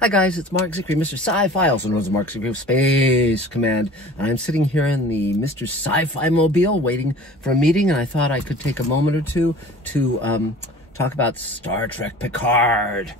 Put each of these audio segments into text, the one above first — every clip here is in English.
Hi guys, it's Mark Zickery, Mr. Sci-Fi, also known as Mark Zickery of Space Command, and I'm sitting here in the Mr. Sci-Fi mobile waiting for a meeting, and I thought I could take a moment or two to talk about Star Trek Picard,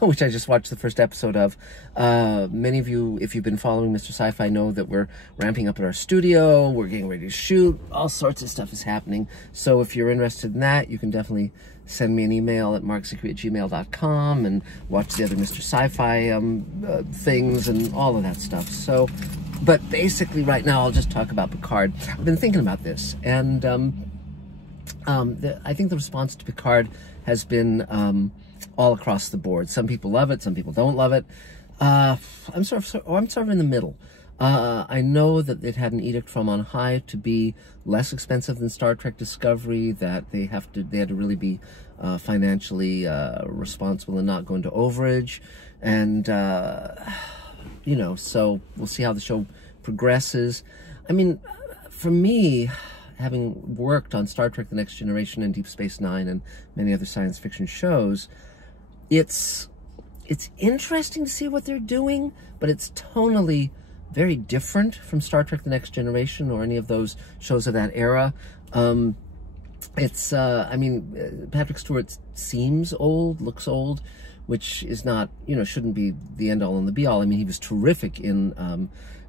which I just watched the first episode of. Many of you, if you've been following Mr. Sci-Fi, know that we're ramping up at our studio, we're getting ready to shoot, all sorts of stuff is happening, so if you're interested in that, you can definitely send me an email at markzickery@gmail.com and watch the other Mr. Sci-Fi things and all of that stuff. So, but basically right now I'll just talk about Picard. I've been thinking about this, and I think the response to Picard has been all across the board. Some people love it, some people don't love it. I'm sort of in the middle. I know that it had an edict from on high to be less expensive than Star Trek Discovery, that they had to really be financially responsible and not go into overage, and you know, so we'll see how the show progresses. I mean, for me, having worked on Star Trek: The Next Generation and Deep Space Nine and many other science fiction shows, it's interesting to see what they're doing, but it's tonally very different from Star Trek: The Next Generation or any of those shows of that era. I mean, Patrick Stewart seems old, looks old, which is not, you know, shouldn't be the end-all and the be-all. I mean, he was terrific in,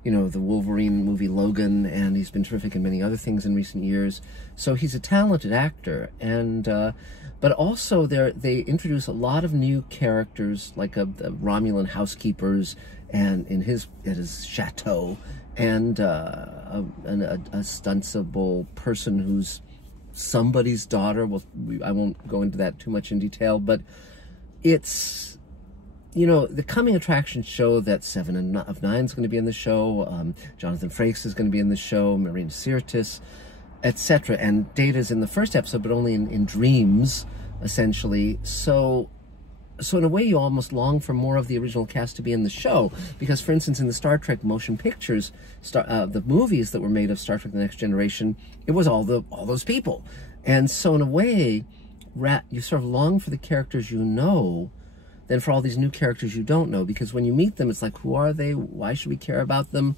you know, the Wolverine movie Logan, and he's been terrific in many other things in recent years. So he's a talented actor, and but also they introduce a lot of new characters, like the Romulan housekeepers, and at his chateau, and a ostensible person who's somebody's daughter. Well, I won't go into that too much in detail, but it's, you know, the coming attractions show that Seven of Nine is going to be in the show, Jonathan Frakes is going to be in the show, Marina Sirtis, etc. And Data's in the first episode, but only in dreams, essentially. So in a way, you almost long for more of the original cast to be in the show, because, for instance, in the Star Trek motion pictures, the movies that were made of Star Trek: The Next Generation, it was all those people, and so in a way, you sort of long for the characters you know, than for all these new characters you don't know, because when you meet them, it's like, who are they? Why should we care about them?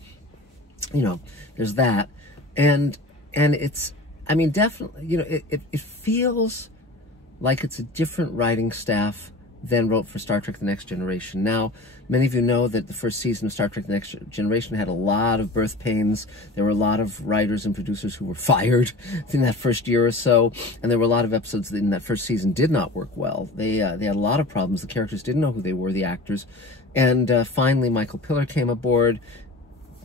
You know, there's that, and it's, I mean, definitely, you know, it feels like it's a different writing staff than wrote for Star Trek: The Next Generation. Now, many of you know that the first season of Star Trek: The Next Generation had a lot of birth pains. There were a lot of writers and producers who were fired in that first year or so, and there were a lot of episodes that in that first season did not work well. They had a lot of problems. The characters didn't know who they were, the actors, and finally Michael Piller came aboard,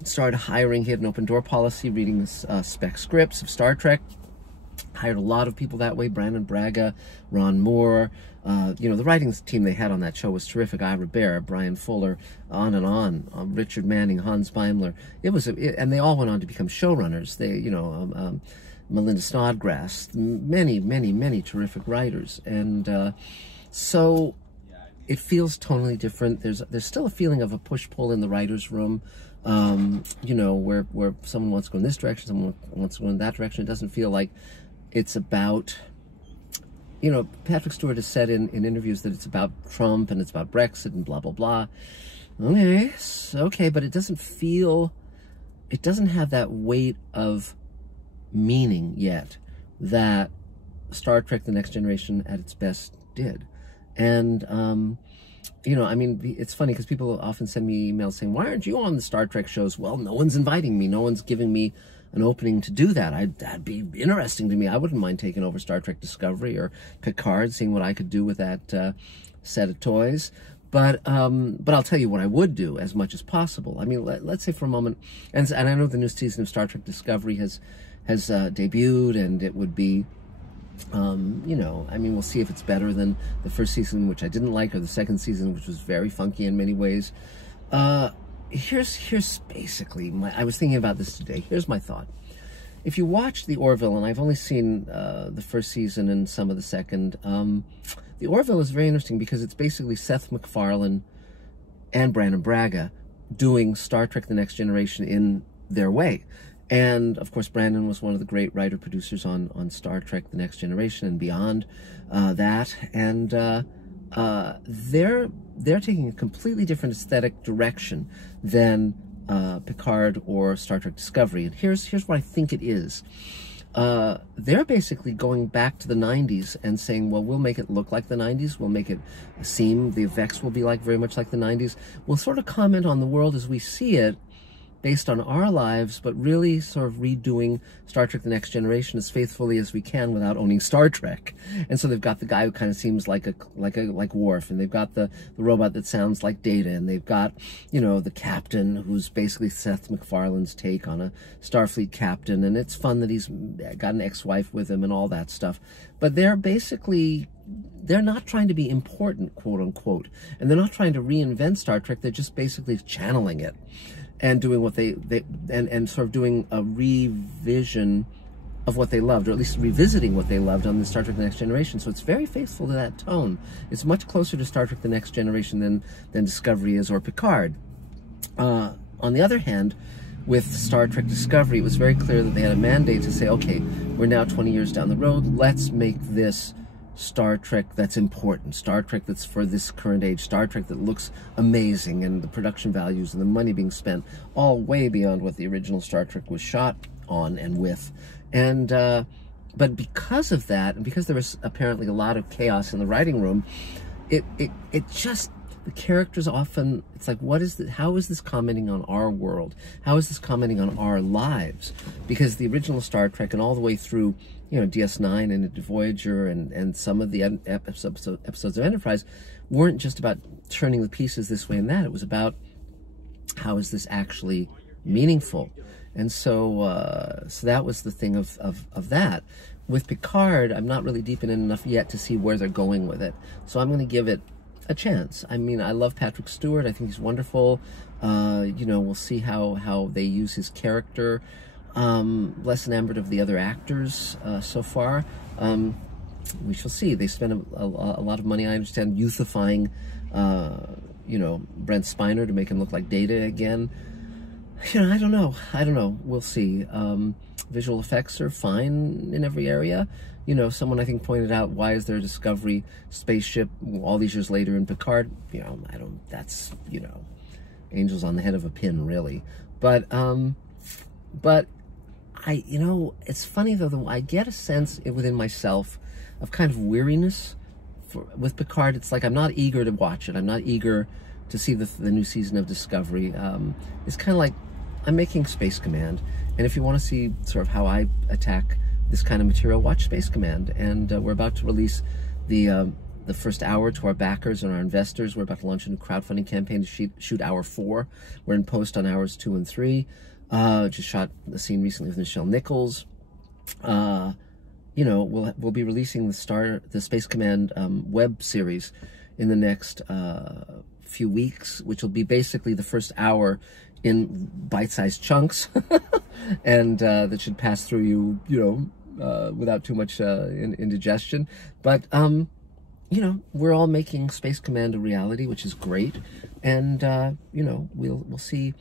started hiring. He had an open door policy, reading spec scripts of Star Trek, hired a lot of people that way. Brandon Braga, Ron Moore, you know, the writing team they had on that show was terrific. Ira Bear, Brian Fuller, on and on. Richard Manning, Hans Beimler. And they all went on to become showrunners. They, you know, Melinda Snodgrass, many terrific writers. And so it feels totally different. There's still a feeling of a push-pull in the writers' room. You know, where someone wants to go in this direction, someone wants to go in that direction. It doesn't feel like it's about, you know, Patrick Stewart has said in interviews that it's about Trump and it's about Brexit and blah, blah, blah. Okay, but it doesn't have that weight of meaning yet that Star Trek: The Next Generation at its best did. And, you know, I mean, it's funny because people often send me emails saying, why aren't you on the Star Trek shows? Well, no one's inviting me. No one's giving me an opening to do that. That'd be interesting to me. I wouldn't mind taking over Star Trek Discovery or Picard, seeing what I could do with that set of toys. But I'll tell you what I would do as much as possible. I mean, let's say for a moment, and I know the new season of Star Trek Discovery has debuted, and it would be, you know, I mean, we'll see if it's better than the first season, which I didn't like, or the second season, which was very funky in many ways. Here's basically I was thinking about this today. Here's my thought. If you watch The Orville, and I've only seen the first season and some of the second, The Orville is very interesting because it's basically Seth MacFarlane and Brandon Braga doing Star Trek: The Next Generation in their way. And, of course, Brandon was one of the great writer-producers on Star Trek: The Next Generation and beyond that. And they're taking a completely different aesthetic direction than Picard or Star Trek Discovery. And here's what I think it is. They're basically going back to the 90s and saying, well, we'll make it look like the 90s. We'll make it seem, the effects will be like very much like the 90s. We'll sort of comment on the world as we see it based on our lives, but really sort of redoing Star Trek The Next Generation as faithfully as we can without owning Star Trek. And so they've got the guy who kind of seems like Worf, and they've got the robot that sounds like Data, and they've got, you know, the captain who's basically Seth MacFarlane's take on a Starfleet captain, and it's fun that he's got an ex-wife with him and all that stuff. But they're not trying to be important, quote unquote, and they're not trying to reinvent Star Trek. They're just basically channeling it and doing what and sort of doing a revision of what they loved, or at least revisiting what they loved on the Star Trek The Next Generation. So it's very faithful to that tone. It's much closer to Star Trek The Next Generation than Discovery is, or Picard. On the other hand, with Star Trek Discovery, it was very clear that they had a mandate to say, okay, we're now 20 years down the road, let's make this Star Trek that's important, Star Trek that's for this current age, Star Trek that looks amazing, and the production values and the money being spent all way beyond what the original Star Trek was shot on and with. And but because of that, and because there was apparently a lot of chaos in the writing room, it just, the characters often, it's like, how is this commenting on our world? How is this commenting on our lives? Because the original Star Trek, and all the way through, you know, DS9 and into Voyager and some of the episodes of Enterprise, weren't just about turning the pieces this way and that. It was about, how is this actually meaningful? And so so that was the thing of that. With Picard, I'm not really deep in it enough yet to see where they're going with it. So I'm going to give it a chance. I mean, I love Patrick Stewart. I think he's wonderful. You know, we'll see how they use his character. Less enamored of the other actors so far. We shall see. They spent a lot of money, I understand, youthifying, you know, Brent Spiner to make him look like Data again. You know, I don't know. We'll see. Visual effects are fine in every area. You know, someone I think pointed out, why is there a Discovery spaceship all these years later in Picard? You know, that's, you know, angels on the head of a pin, really. But you know, it's funny though, I get a sense within myself of kind of weariness with Picard. It's like, I'm not eager to watch it. I'm not eager to see the new season of Discovery. It's kind of like, I'm making Space Command, and if you want to see sort of how I attack this kind of material, watch Space Command. And we're about to release the first hour to our backers and our investors. We're about to launch a new crowdfunding campaign to shoot hour 4. We're in post on hours 2 and 3. Just shot a scene recently with Nichelle Nichols. You know, we'll be releasing the Space Command web series in the next few weeks, which will be basically the first hour in bite-sized chunks, and that should pass through you know, without too much indigestion. But you know, we're all making Space Command a reality, which is great, and you know, we'll see,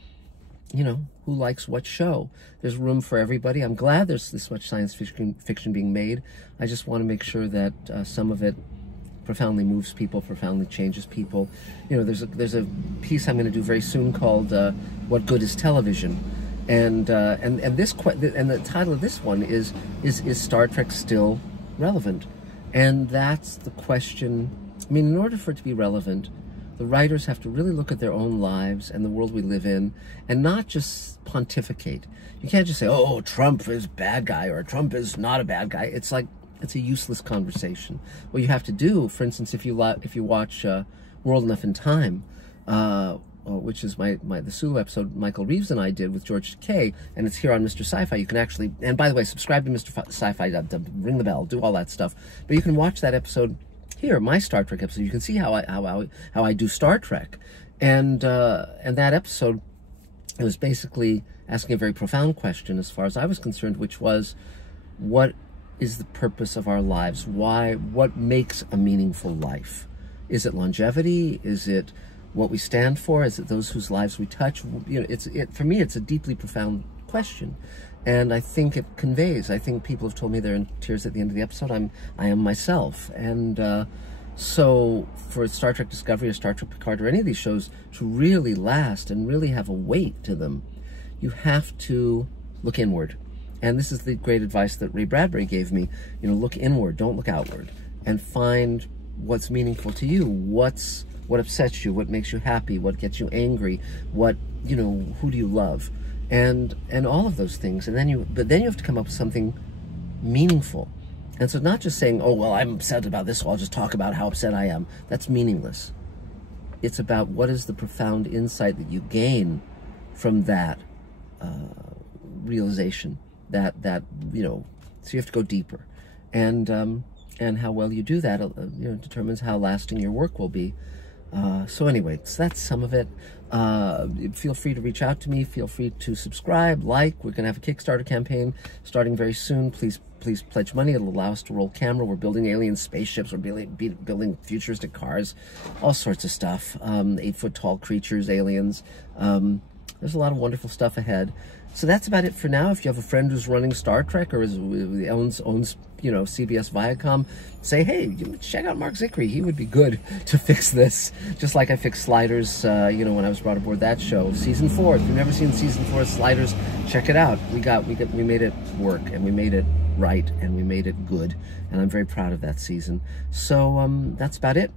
you know, who likes what show. There's room for everybody. I'm glad there's this much science fiction being made. I just want to make sure that some of it profoundly moves people, profoundly changes people. You know, there's a piece I'm going to do very soon called "What Good Is Television," and the title of this one is Star Trek still relevant? And that's the question. I mean, in order for it to be relevant, the writers have to really look at their own lives and the world we live in, and not just pontificate. You can't just say, "Oh, Trump is a bad guy," or "Trump is not a bad guy." It's like, it's a useless conversation. What you have to do, for instance, if you watch World Enough in Time, which is the Sulu episode Michael Reeves and I did with George Takei, and it's here on Mr. Sci-Fi. You can actually, and by the way, subscribe to Mr. Sci-Fi, ring the bell, do all that stuff. But you can watch that episode here, my Star Trek episode. You can see how I do Star Trek, and that episode, it was basically asking a very profound question as far as I was concerned, which was, what is the purpose of our lives? What makes a meaningful life? Is it longevity? Is it what we stand for? Is it those whose lives we touch? You know, for me, it's a deeply profound question, and I think it conveys. I think people have told me they're in tears at the end of the episode. I am myself, and So for Star Trek Discovery or Star Trek Picard or any of these shows to really last and really have a weight to them, you have to look inward. And this is the great advice that Ray Bradbury gave me. You know, look inward, don't look outward, and find what's meaningful to you. What upsets you, what makes you happy, what gets you angry, what, you know, who do you love, and all of those things. And then you have to come up with something meaningful. And so not just saying, oh, well, I'm upset about this, so I'll just talk about how upset I am. That's meaningless. It's about what is the profound insight that you gain from that realization, that you know, so you have to go deeper. And how well you do that, you know, determines how lasting your work will be. So anyway, so that's some of it. Feel free to reach out to me. Feel free to subscribe, like. We're going to have a Kickstarter campaign starting very soon. Please pledge money. It'll allow us to roll camera. We're building alien spaceships. We're building futuristic cars, all sorts of stuff. 8-foot-tall creatures, aliens. There's a lot of wonderful stuff ahead. So that's about it for now. If you have a friend who's running Star Trek or owns you know, CBS Viacom, say, hey, check out Mark Zickery. He would be good to fix this. Just like I fixed Sliders, you know, when I was brought aboard that show. Season 4. If you've never seen Season 4 of Sliders, check it out. We made it work, and we made it right, and we made it good. And I'm very proud of that season. So that's about it.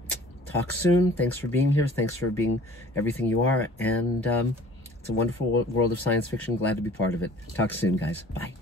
Talk soon. Thanks for being here. Thanks for being everything you are. And it's a wonderful world of science fiction. Glad to be part of it. Talk soon, guys. Bye.